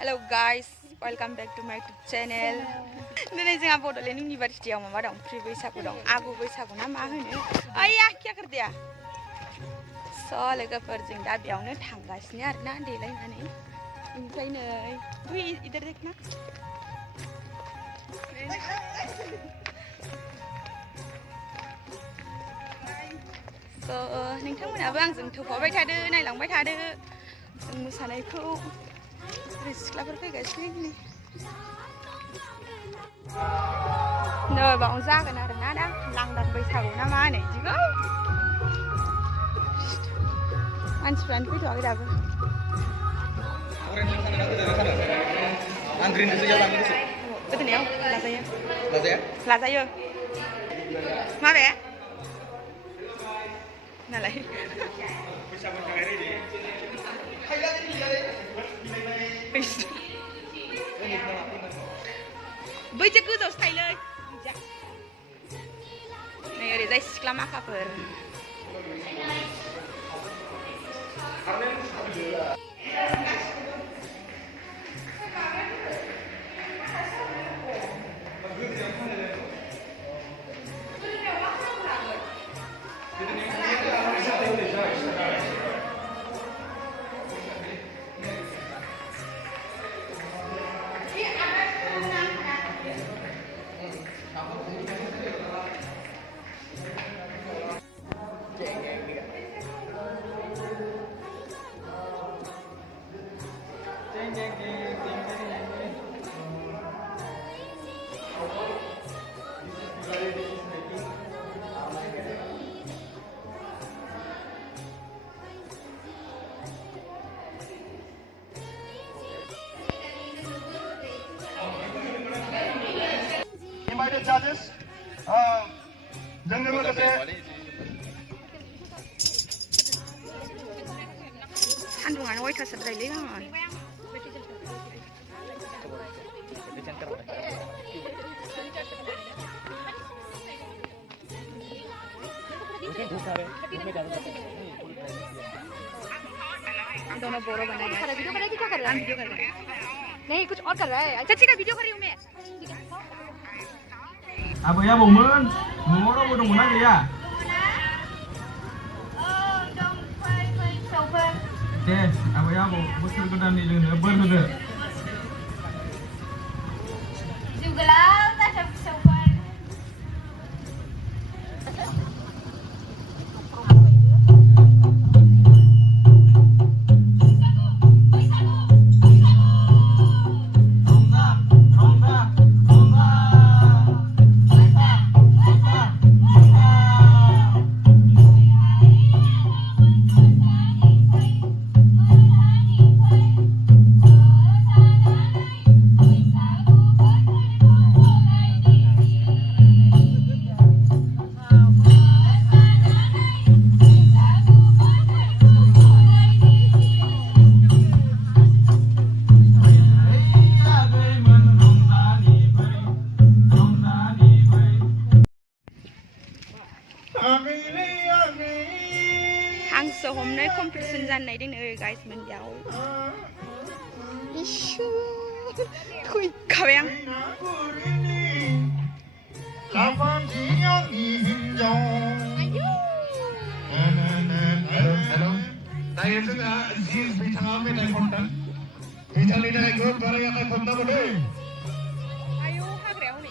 Hello guys, welcome back to my YouTube channel. Today जोंहा बड'लेण्ड इउनिभारसिटियाव माबा दं प्रि बैसागु दं आगु बैसागु ना मा होनो आया क्या कर दिया स लोगोफोर जों दा बेयावनो थांगासिनो आरोना देलायनानै ओमफ्राय नै दुइ इधर देखना स नोंथांमोनाबो आंजों थौफाबाय थादो नायलांबाय थादो जों मोसानायखौ सिख्लाफोर फैगासिनो नै बावनो जागोन आरोना दा लांदां बैसागु ना मा होनो बिदिखौ मानसिफ्रानो फैथ'वाखै दाबो गोदोनायाव लाजायो माबे नालाय बैजे गोजौसो थायोलै नै ओरैजाय सिख्ला माखाफोर Invited judges, जोंनो लोगोसे सान्दुङानो अयथासारद्रायलै आंहा दोनों बोरो बनाए हैं वीडियो कर रहा है कि क्या कर रहा है वीडियो कर रहा है नहीं कुछ और कर रहा है चाची का वीडियो कर रही हूँ मैं आबै आबौमोन न'आव रावबो दंना गैया दे आबै आबौ बोसोर गोदाननि जोंनो बोर होदो जिउ गोलाव जाथों फिसौफोर हांसो हमनाय कम्पिटिसन जानो नागिरदों नै गाइस मोनयाव इसु थैखाबाय आं दायो जोंहा जि बिथाङा मेथाइ खनदों बिथांनि थाखाय गोबारै आखाइ खननांगौ दै आयौ हाग्रायाव हनै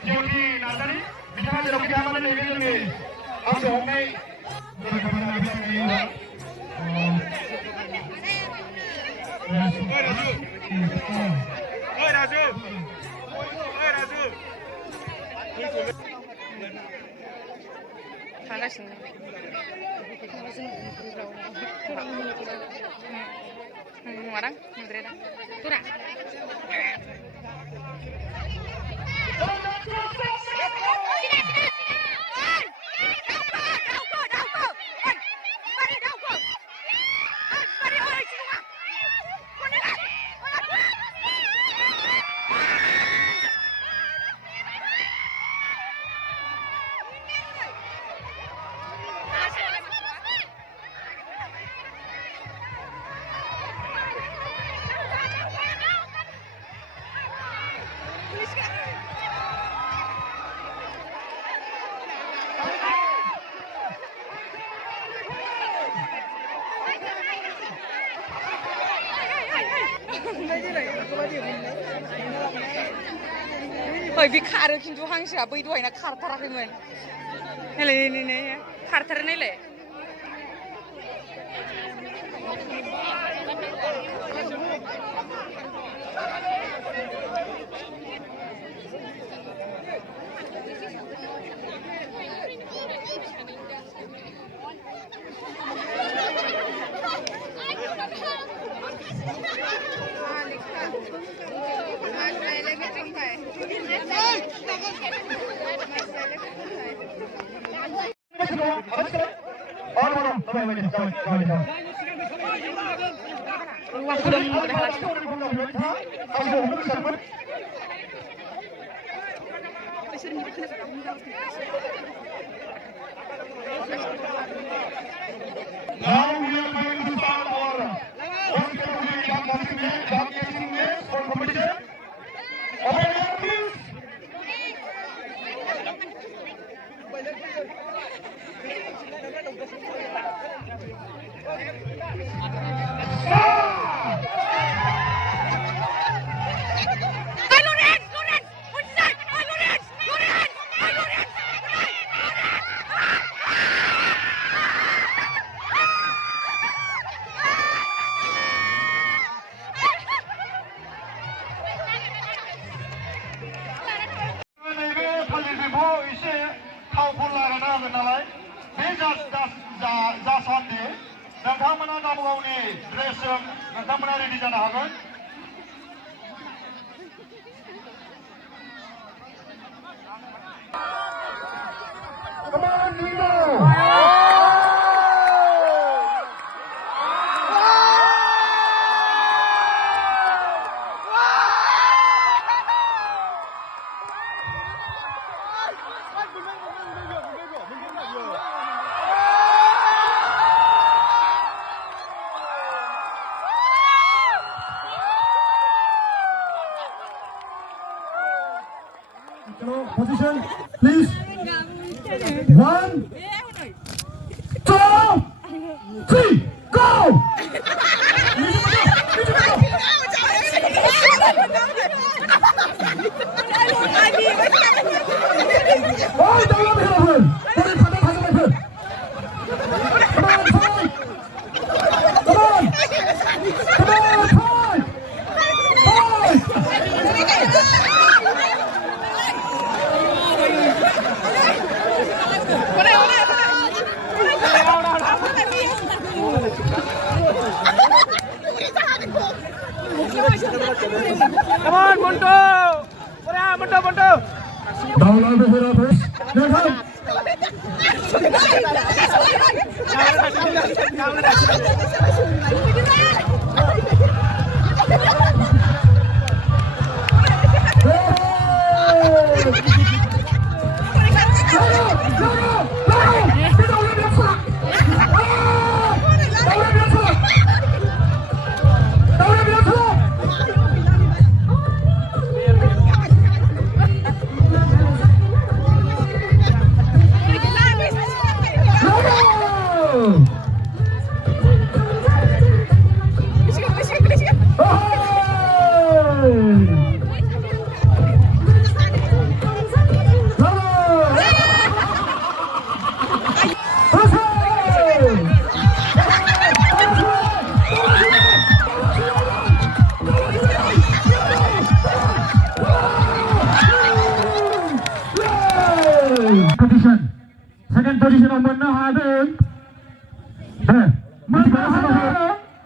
जिउनि नार्जारि बिथाङा जेराव गैयामानो नैबे जोंनि हांसो हमनाय थांगासिनो Orang Madrid. Tura. Oi, bik khar kinju hang sih apa itu enak khar tarak ini. Hele ini khar tarak ini le. Now we are going to start our examination for competition. Open your please. Come on, Nino! Position, please. 1, 2, 3, go! Oh, don't let me hit Come on, Monto! Monto, Monto! Down on the head of it. Let him. Second position of Manna Harden.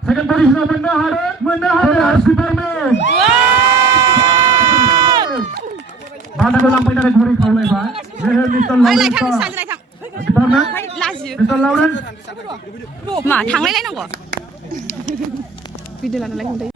Second position of Manna Harden. Superman. बादाखौ लांफैनो थाखाय घरि खावलायबाय बेयो mister Lawrence गिटारना लाजियो mister Lawrence मा थांलायलायनांगौ video लानालाय होनदों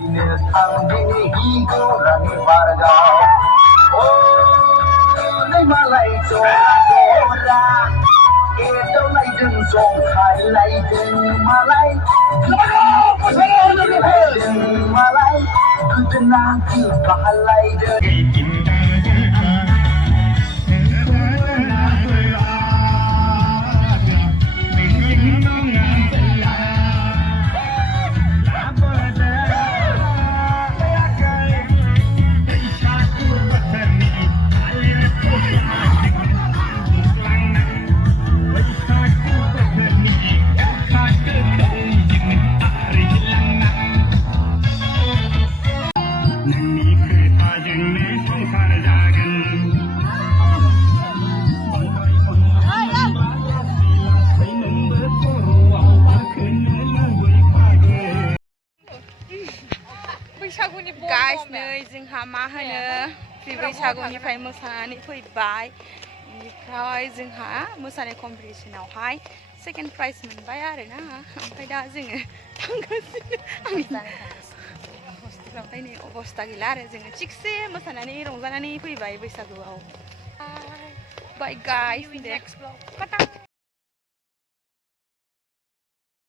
गाइस नै जोंहा मा होनो प्रि बैसागुनिफ्राय मोसानानै फैबाय बेनिफ्राय जोंहा मोसानाय कम्पिटिशनावहाय सेकेन्ड प्राइज मोनबाय आरोना ओमफ्राय दा जोङो थांगासिनो हस्टेलावहाय नै अबस्था गैला आरो जोङो थिगसे मोसानानै रंजानानै फैबाय बैसागुआव बाय गाइस नेक्स्ट ब्लग